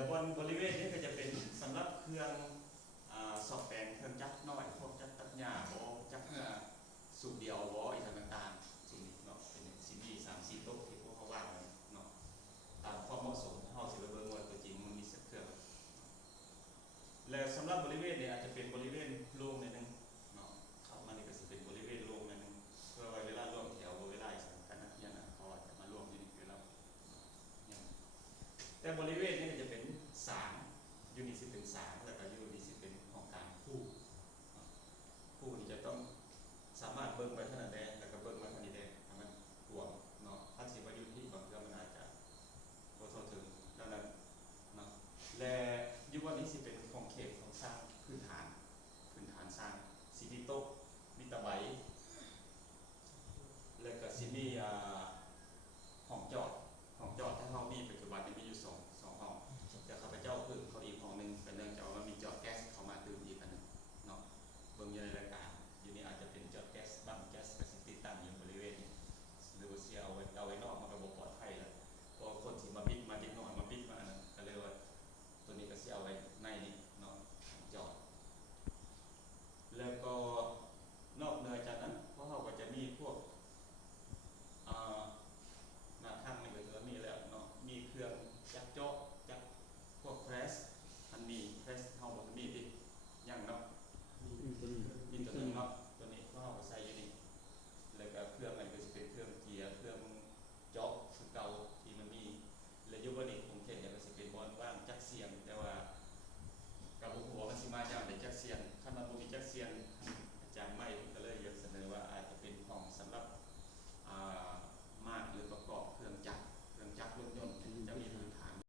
แล้วบริเวณนี้ก็จะเป็นสำหรับเครื่องสอบแปลงเครื่องจักรน้อยพวกจักรตัดหญ้าบอจักรสูบเดียวบออีกต่างๆสิ่งนี้เนาะเป็นสิ่งที่3-4โต๊ะที่พวกเขาว่างไว้เนาะตามความเหมาะสมเฮาสิไปเบิ่งว่าตัวจริงมันมีสักเครื่องและสำหรับบริเวณเนี่ยอาจจะเป็นบริเวณโล่งนิดนึงเนาะเข้ามานี่ก็สิเป็นบริเวณโล่งนิดนึงเพื่อไว้เวลาร่วมแถวเวลาสำคัญนักเรียนเขาจะมาร่วมอยู่ในเวลาแต่บริเวณนี้จะเป็นศาลอยู่นี่สิเป็นศาล